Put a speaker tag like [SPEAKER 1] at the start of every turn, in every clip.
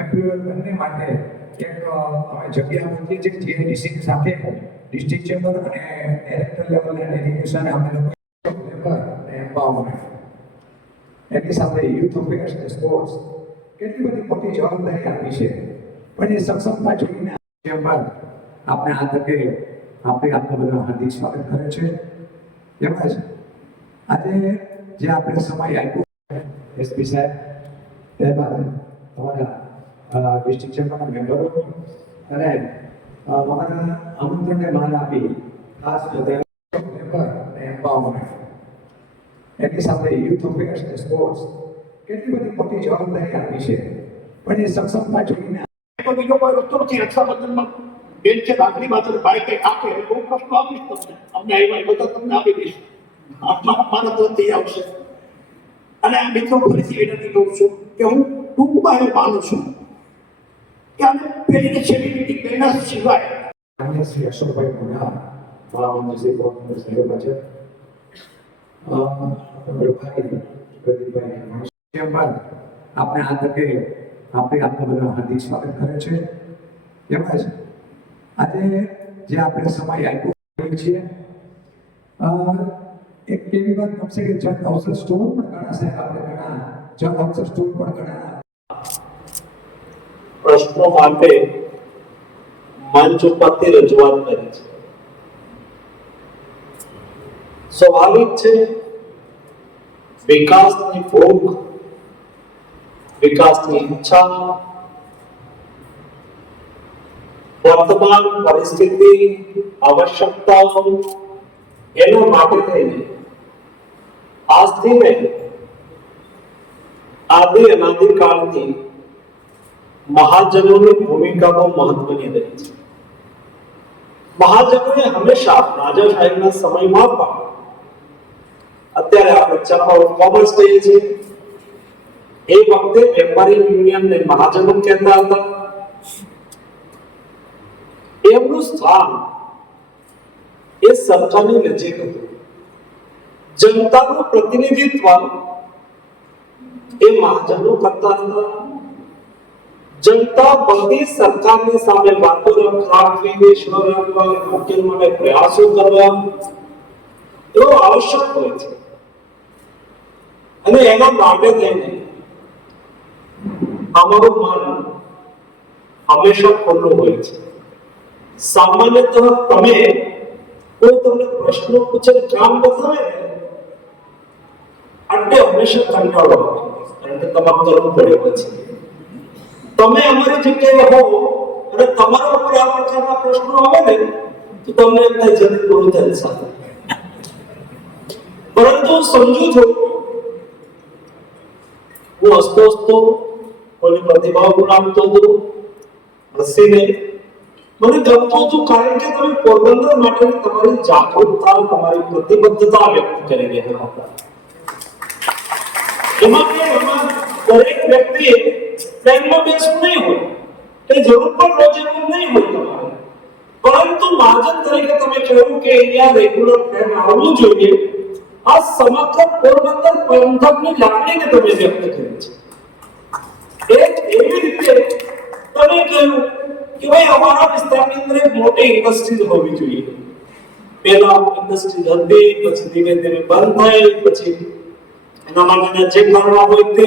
[SPEAKER 1] अप्रैल महीने માટે એક જગ્યા montée જે ટીટીસી સાથે ડિસ્ટ્રિક્ટ ચેમ્બર અને 10th લેવલના નેવિગેશન અમે લોકો પર એમ્પાઉમે હે કે સામે યુથ ઓવેર સ્પોર્ટ્સ કેટલી પ્રતિજોડત છે આ વિશે પણ નિસંપંપા ચુનીને એમ્બન આપને અંતર કે આપને આપનો હાર્દિક સ્વાગત કરે છે કેમ છે આજે જે આપને સમય આપો છે એસપી સાહેબ તમારું डिस्ट्रिक्ट चेम्बर मेंबर અને અમારા આમંત્રણને માન આપી ખાસ બધા મેમ્બર અને એમ્પાવરમેન્ટ એની સાથે યુથ અફેર્સ અને સ્પોર્ટ્સ કેટલી બધી મોટી જવાબદારી આપી છે પણ એ સક્ષમતા જોઈને
[SPEAKER 2] તો બીજો કોઈ રસ્તો નથી રક્ષાબંધનમાં બેન છે લાકડી માત્ર ભાઈ કંઈક આપે બહુ પ્રશ્નો આપીશ તમને અમને આવ્યા બધા તમને આપી દઈશું મારા તરફથી આવશે અને આ મિત્રો ફરીથી વિનંતી કરું છું કે હું ટૂંકમાં એવું માનું છું કે અમે પેલી છેલ્લી મીટિંગ બેના સિવાય
[SPEAKER 1] અમે શ્રી અશોકભાઈ મુંડા મહામંત્રી શ્રી ગોવિંદ સહેબા છે રઘુભાઈ પ્રદીપભાઈ જેમ પણ આપણે આ તકે આપણે આપનું બધા હાર્દિક સ્વાગત કરે છે તેમજ આજે જે આપણે સમય આપ્યો છીએ એક એવી વાત ગમશે કે જન અવસર સ્ટોર પણ ઘણા સાહેબ આપણે ઘણા જન અવસર સ્ટોર પણ ઘણા
[SPEAKER 3] પ્રશ્નો માટે મંચ ઉપરથી રજૂઆત કરી છે સ્વાભાવિક છે વિકાસની ભૂખ વિકાસની ઈચ્છા વર્તમાન પરિસ્થિતિ આવશ્યકતાઓ એના માટે થઈને આજથી નહીં આદિ અનાદિકાળથી મહાજનોની ભૂમિકાનો મહત્વની રહી છે મહાજનોએ હંમેશા રાજાશાહીના સમયમાં પણ અત્યારે આપણે ચેમ્બર ઓફ કોમર્સ કહીએ છીએ એ વખતે વેપારી યુનિયનને મહાજનો કહેતા હતા એમનું સ્થાન એ સરકારની નજીક હતું જનતાનું પ્રતિનિધિત્વ એ મહાજનો કરતા હતા જનતા સરકારની સામે વાતો રાખવી દેશ રાખવા ઉકેલ પ્રયાસો કરવા એવો આવશ્યક હોય છે અને એના માટે થઈને અમારું મન હંમેશા ખુલ્લું હોય છે સામાન્યતઃ તમે કોઈ તમને પ્રશ્નો પૂછે કામ બતાવે આટલે હંમેશા કંટાળો કારણ કે તમામ કરવું પડે પછી તમે અમારી જગ્યાએ હો અને તમારા ઉપર આ પ્રકારના પ્રશ્નો આવે ને તો તમને એમ થાય જમીન પૂરું થાય સાથે પરંતુ સમજુ છો હું હસતો હસતો કોની પ્રતિભાવ ગુણાવતો હતો હસીને મને ગમતું હતું કારણ કે તમે પોરબંદર માટે તમારી જાગૃતતા તમારી પ્રતિબદ્ધતા વ્યક્ત કરી રહ્યા હતા એમાં દરેક વ્યક્તિએ ફ્રેમમાં બેસવું નહીં હોય એટલે જરૂર પણ રોજ એવું નહીં હોય તમારે પરંતુ માર્જન તરીકે તમે કહ્યું કે અહીંયા રેગ્યુલર ફ્રેમ આવવું જોઈએ આ સમગ્ર પોરબંદર પંથકની લાગણીને તમે વ્યક્ત કરી છે એક એવી રીતે તમે કહ્યું કે ભાઈ અમારા વિસ્તારની અંદર એક મોટી ઇન્ડસ્ટ્રીઝ હોવી જોઈએ પહેલા ઇન્ડસ્ટ્રી હતી પછી ધીરે ધીરે બંધ થઈ પછી એના માટેના જે કારણો હોય તે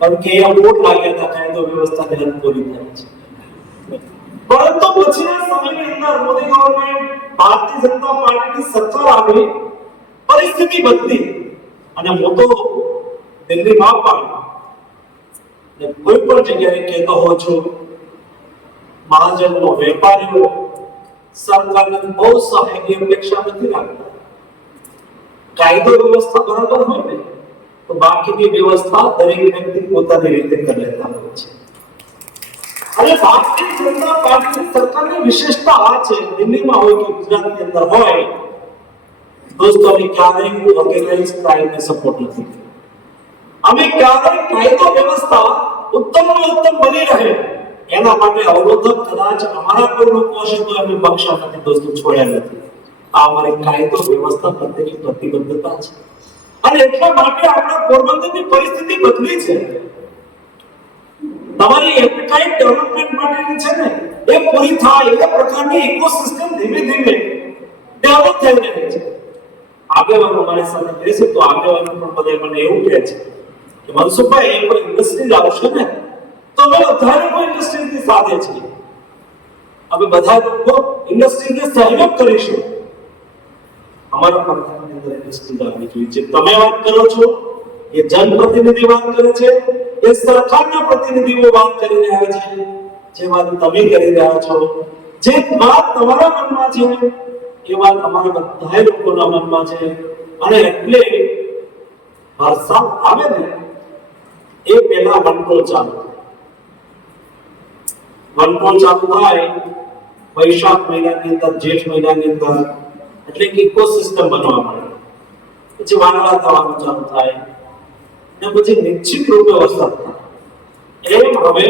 [SPEAKER 3] કારણ કે અહીંયા બોટ લાગ્યા કાયદો વ્યવસ્થા પહેલા પૂરી થાય છે પરંતુ પછીના સમયની અંદર મોદી ગવર્મેન્ટ ભારતીય જનતા પાર્ટીની સત્તા આવી પરિસ્થિતિ બદલી અને મોટો દિલ્હીમાં પણ કોઈ પણ જગ્યાએ કહેતો હોઉં છો મહાજનનો વેપારીઓ સરકારને બહુ સહાયની અપેક્ષા નથી રાખતા કાયદો વ્યવસ્થા બરાબર હોય ને તો બાકીની વ્યવસ્થા દરેક વ્યક્તિ પોતાની રીતે કરી લેતા હોય છે અને ભારતીય જનતા પાર્ટીની સરકારની વિશેષતા આ છે દિલ્હીમાં હોય કે ગુજરાતની અંદર હોય દોસ્તો અમે ક્યારેય ઓર્ગેનાઇઝ ક્રાઇમને સપોર્ટ નથી અમે ક્યારેય કાયદો વ્યવસ્થા ઉત્તમમાં ઉત્તમ બની રહે એના માટે અવરોધક કદાચ અમારા કોઈ લોકો હશે તો અમે બક્ષા નથી દોસ્તો છોડ્યા નથી આ અમારી કાયદો વ્યવસ્થા પ્રત્યેની પ્રતિબદ્ધતા છે અને એટલા માટે આપણા પોરબંદરની પરિસ્થિતિ બદલી છે તમારી એપેટાઇટ ડેવલપમેન્ટ માટેની છે ને એ પૂરી થાય એ પ્રકારની ઇકોસિસ્ટમ ધીમે ધીમે ડેવલપ થઈ રહી છે આગેવાનો મારી સાથે બેસે તો આગેવાનો પણ બધા મને એવું કહે છે કે મનસુખભાઈ એ કોઈ ઇન્ડસ્ટ્રી આવશે ને તો અમે વધારે કોઈ ઇન્ડસ્ટ્રીથી સાથે છીએ અમે બધા લોકો ઇન્ડસ્ટ્રીને સહયોગ કરીશું અમારા પ્રતિનિધિની અંદર વસ્તુ લાવવી જોઈએ જે તમે વાત કરો છો એ જનપ્રતિનિધિ વાત કરે છે એ સરકારના પ્રતિનિધિઓ વાત કરી રહ્યા છે જે વાત તમે કરી રહ્યા છો જે વાત તમારા મનમાં છે એ વાત અમારા બધા લોકોના મનમાં છે અને એટલે વરસાદ આવે ને એ પેલા વનટોળ ચાલુ વનટોળ ચાલુ થાય વૈશાખ મહિનાની અંદર જેઠ મહિનાની અંદર એટલે એક ઇકોસિસ્ટમ બનવા માંડે પછી વાનવા થવાનું ચાલુ થાય ને પછી નિશ્ચિત રૂપે વરસાદ થાય એમ હવે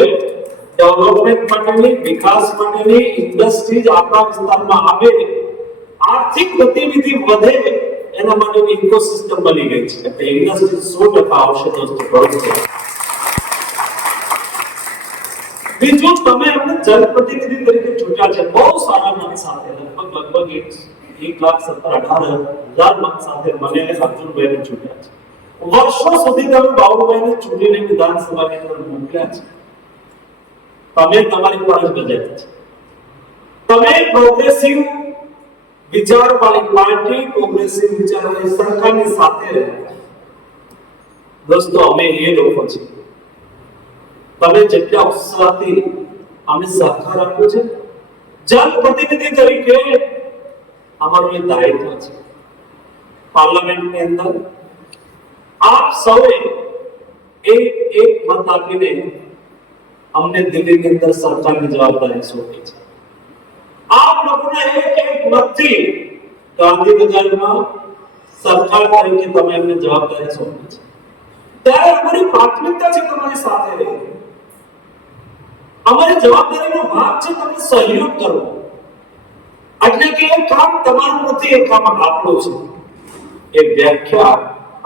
[SPEAKER 3] ડેવલપમેન્ટ માટેની વિકાસ માટેની ઇન્ડસ્ટ્રીઝ આપણા વિસ્તારમાં આવે આર્થિક ગતિવિધિ વધે એના માટેની ઇકોસિસ્ટમ બની ગઈ છે એટલે ઇન્ડસ્ટ્રી સો ટકા આવશે દોસ્તો બરોબર બીજું તમે એમને જનપ્રતિનિધિ તરીકે ચૂંટ્યા છે બહુ સારા સાથે લગભગ લગભગ એક એક લાખ સત્તર અઢાર હજાર મત સાથે મને અર્જુનભાઈને ચૂંટ્યા છે વર્ષો સુધી તમે બાબુભાઈને ચૂંટીને વિધાનસભાની અંદર મોકલ્યા છે તમે તમારી ફરજ બજાવી છે તમે પ્રોગ્રેસિવ વિચારવાળી પાર્ટી પ્રોગ્રેસિવ વિચારવાળી સરકારની સાથે દોસ્તો અમે એ લોકો છે તમે જેટલા ઉત્સાહથી અમે સહકાર આપ્યો છે જનપ્રતિનિધિ તરીકે हमारे दायित्व पार्लियामेंट के अंदर आप सबे एक एक मत आपने हमने दिल्ली के अंदर सरकार की जवाबदारी सौंपी थी आप लोगों ने एक एक मत थी गांधी के जन्म सरकार तरीके तमें तो हमने जवाबदारी सौंपी थी तैयार हमारी प्राथमिकता से तुम्हारे तो साथ है हमारी जवाबदारी में भाग से तुम्हें तो सहयोग करो એટલે કે એ કામ તમારું નથી એ કામ આપણું છે એ વ્યાખ્યા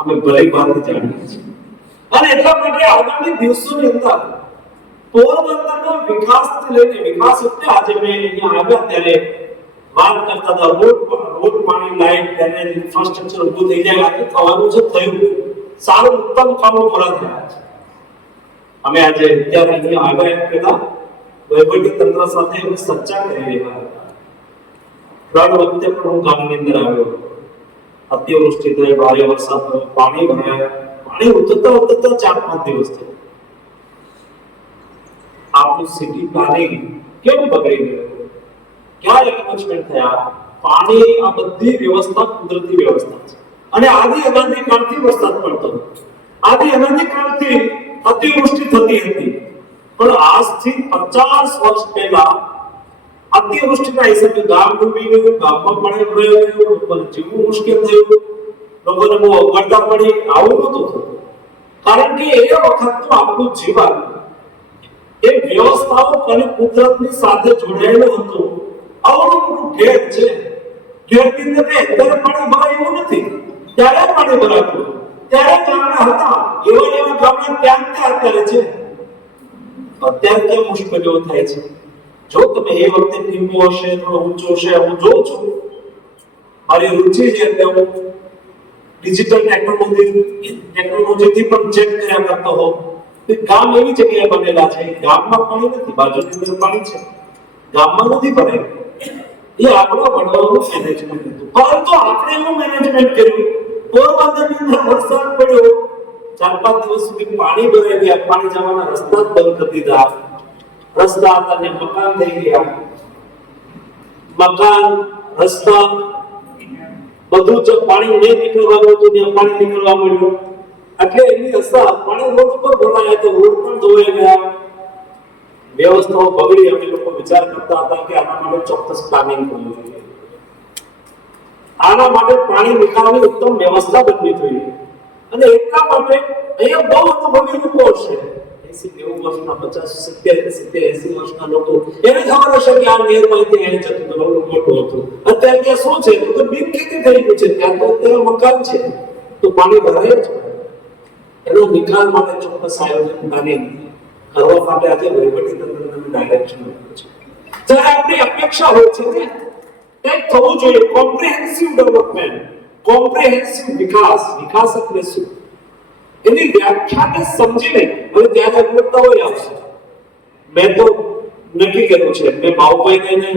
[SPEAKER 3] અમે ભલે ભાંતિ જાણીએ છીએ અને એટલા માટે આગામી દિવસોની અંદર પોરબંદરનો વિકાસ લઈને વિકાસ એટલે આજે મેં અહીંયા આવ્યા ત્યારે વાત કરતા હતા રોડ રોડ પાણી લાઈન ત્યારે ઇન્ફ્રાસ્ટ્રક્ચર ઊભું થઈ જાય આખું થવાનું છે થયું સારું ઉત્તમ કામો પૂરા થયા છે અમે આજે અત્યારે અહીંયા આવ્યા પહેલા વહીવટી તંત્ર સાથે અમે ચર્ચા કરી રહ્યા ફ્લડ વખતે પણ હું ગામની અંદર આવ્યો અતિવૃષ્ટિ થઈ ભારે વરસાદ થયો પાણી ભરાયા પાણી ઉતરતા ઉતરતા ચાર પાંચ દિવસ થયો આપણું સિટી પ્લાનિંગ કેમ બગડી ગયું ક્યાં એક્નોલેજમેન્ટ થયા પાણી આ બધી વ્યવસ્થા કુદરતી વ્યવસ્થા છે અને આદિ અનાદિ કાળથી વરસાદ પડતો આદિ અનાદિ કાળથી અતિવૃષ્ટિ થતી હતી પણ આજથી પચાસ વર્ષ પહેલા અતિવૃષ્ટિના હિસાબે ગામ ડૂબી ગયું ગામમાં પાણી ભરાઈ ગયું લોકોને જીવવું મુશ્કેલ થયું લોકોને બહુ અગવડતા પડી આવું નહોતું થતું કારણ કે એ વખતનું આપણું જીવન એ વ્યવસ્થાઓ અને કુદરતની સાથે જોડાયેલું હતું અવળું ઘેર છે ઠેરથી તમે અત્યારે પાણી ભરાયું નથી ત્યારે પાણી ભરાતું ત્યારે ગામડા હતા એવા એવા ગામડા ત્યાં ત્યાં કરે છે અત્યારે ત્યાં મુશ્કેલીઓ થાય છે જો તમે હે વક્તે કેમોશન ઊંચો છે હું જોઉ છું મારી રુચિ છે કે તમે ડિજિટલ ટેકનોલોજી ટેકનોલોજી પર ચેક કે કરતા હો કામ લેવી જોઈએ બને લાજે ગામમાં પાણી નથી બાજુમાં મેલું પાણી છે ગામમાં નથી બને એ આપણો બનાવવાનો છે તો પણ તો આપડે એ મેનેજમેન્ટ કર્યું કોર મંદિરનું વર્ષો પાડો ચલપા તૂસીને પાણી બરેથી પાણી જવાના રસ્તા બંધ હતી ત્યાં રસ્તા હતા મકાન થઈ ગયા મકાન રસ્તા બધું જ પાણી નહીં નીકળવાનું હતું ત્યાં પાણી નીકળવા મળ્યું એટલે એની અસર પાણી રોડ પર ભરાયા તો રોડ પણ ધોવાઈ ગયા વ્યવસ્થાઓ બગડી અમે લોકો વિચાર કરતા હતા કે આના માટે ચોક્કસ પ્લાનિંગ કરવું જોઈએ આના માટે પાણી નિકાલની ઉત્તમ વ્યવસ્થા બનવી જોઈએ અને એટલા માટે અહીંયા બહુ અનુભવી લોકો છે અપેક્ષા હોય છે થવું જોઈએ કોમ્પ્રિહેન્સિવ ડેવલપમેન્ટ કોમ્પ્રિહેન્સિવ વિકાસ વિકાસ શું એની વ્યાખ્યાને સમજીને હવે ત્યાં જાગૃતતા હોય આવશે મેં તો નક્કી કર્યું છે મેં બાહુભાઈને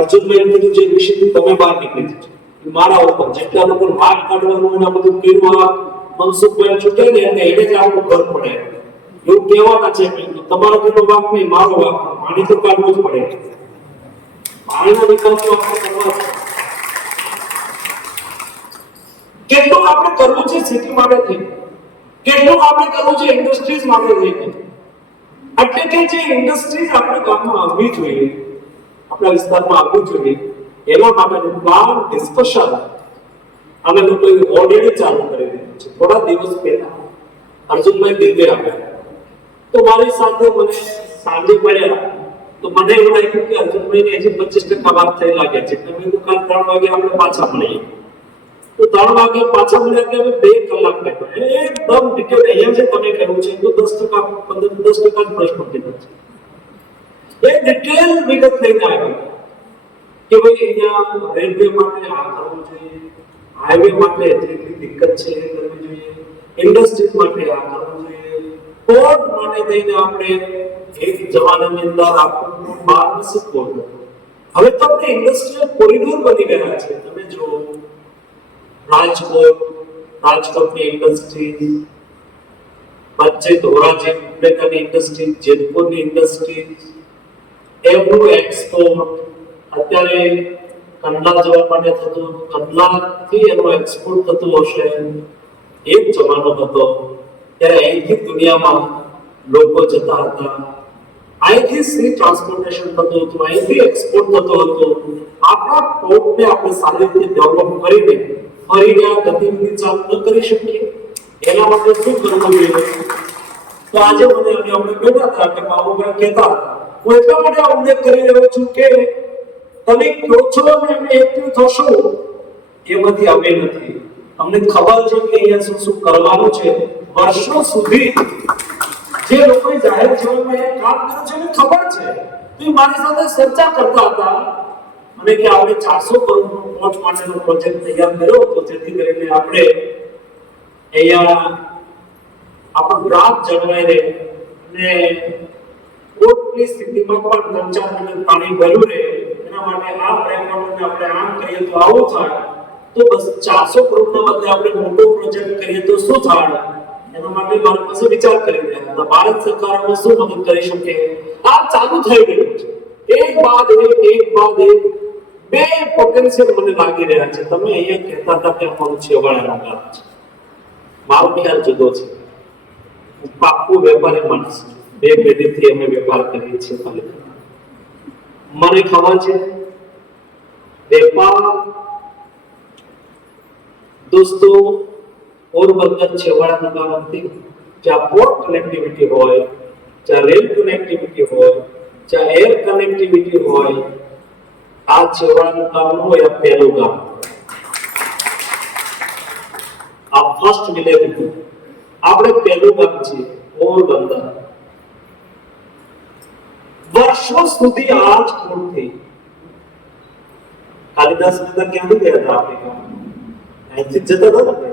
[SPEAKER 3] અર્જુનભાઈને કીધું છે વિશે તમે બહાર નીકળી જજો મારા ઉપર જેટલા લોકો વાત કાઢવાનું એના બધું પીરવા મનસુખભાઈ છૂટે ને એને એને જ આપણું ઘર પડે એવું કહેવાના છે તમારો તેનો વાક નહીં મારો વાક પાણી તો કાઢવું જ પડે પાણીનો વિકલ્પ તો આપણે કરવો કેટલું આપણે કરવું છે સ્થિતિ માટે કેટલું આપણે કરવું છે ઇન્ડસ્ટ્રીઝ માટે લઈને એટલે કે જે ઇન્ડસ્ટ્રીઝ આપણે ગામમાં આવવી જોઈએ આપણા વિસ્તારમાં આવવું જોઈએ એના માટેનું પ્લાન ડિસ્કશન અમે લોકોએ ઓલરેડી ચાલુ કરી દીધું છે થોડા દિવસ પહેલા અર્જુનભાઈ દિલ્હી આવ્યા તો મારી સાથે મને સાંજે મળ્યા તો મને એવું લાગ્યું કે અર્જુનભાઈને હજી પચીસ ટકા વાત થઈ લાગે છે તમે કાલ ત્રણ વાગે આપણે પાછા મળીએ તો ત્રણ વાગે પાછા મળ્યા કે બે કલાક લેતો એકદમ ડિટેલ અહીંયા જે તમે કહ્યું છે તો દસ ટકા પંદર દસ ટકા પ્રશ્ન કીધો છે એ ડિટેલ વિગત લઈને આવ્યો કે ભાઈ અહીંયા રેલવે માટે આ કરવું જોઈએ હાઈવે માટે એટલી દિક્કત છે એ કરવી જોઈએ ઇન્ડસ્ટ્રીઝ માટે આ કરવું જોઈએ કોર્ટ માટે થઈને આપણે એક જમાનાની અંદર આપણું બાર નસીબ કોર્ટ હવે તો આપણે ઇન્ડસ્ટ્રીયલ કોરિડોર બની ગયા છે તમે જો नायटपुर राजकोनी इंडस्ट्रीज कच्छी तोराजी में कंपनी इंडस्ट्रीज जेतपुर इंडस्ट्रीज एव्रो एक्सपोर्ट અત્યારે કંડલા જવા માટે હતું કંડલા થી એનો એક્સપોર્ટ થતો હશે એક જમાનો હતો ત્યારે આખી દુનિયામાં લોકો જેતા હતા આખી સ્ની ટ્રાન્સપોર્ટેશન પર તો એબી એક્સપોર્ટ તો હતું આપણે પોતે આપણે સાથે જે જરૂર કરીને ફરીને આ ગતિવિધિ ચાલુ ન કરી શકીએ એના માટે શું કરવું જોઈએ તો આજે મને અને આપણે બેઠા હતા કે બાબુ ભાઈ કહેતા હું એટલા માટે આ ઉલ્લેખ કરી રહ્યો છું કે તમે કહો છો અને અમે એકઠું થશો એ બધી અમે નથી અમને ખબર છે કે અહીંયા શું શું કરવાનું છે વર્ષો સુધી જે લોકોએ જાહેર જીવનમાં કામ કર્યું છે એને ખબર છે તો મારી સાથે ચર્ચા કરતા હતા અને કે આપણે ચારસો કરોડનું એપ્રોચ માટેનો પ્રોજેક્ટ તૈયાર કર્યો હતો જેથી કરીને આપણે અહીંયા આપણો રાત જળવાઈ રહે અને કોર્ટની સ્થિતિમાં પણ પંચાયત અને પાણી ભર્યું રહે એના માટે આ પ્રેમરમને આપણે આમ કરીએ તો આવું થાય તો બસ ચારસો કરોડના બદલે આપણે મોટો પ્રોજેક્ટ કરીએ તો શું થાય એના માટે મારી પાસે વિચાર કરી રહ્યા હતા ભારત સરકાર અમે શું મદદ કરી શકે આ ચાલુ થઈ ગયું એક બાદ એક એક બાદ એક બે પોટેન્શિયલ મને લાગી રહ્યા છે તમે અહીંયા કહેતા હતા કે અમારું છેવાડા રંગાળા છે મારો ખ્યાલ જુદો છે પાકું વેપારી માણસ બે પેઢીથી અમે વેપાર કરીએ છીએ પાલિકા મને ખબર છે વેપાર દોસ્તો પોરબંદર છેવાડા નગર હતી જ્યાં પોર્ટ કનેક્ટિવિટી હોય જ્યાં રેલ કનેક્ટિવિટી હોય જ્યાં એર કનેક્ટિવિટી હોય आचरण करो या फैलोगा आप फर्स्ट मिले हो आपने पहलू कर चाहिए और बंदा वर्षों सुधी आज खुल थे कालिदास ने तो क्या भी कहा था आपने कहा ऐसी जगह ना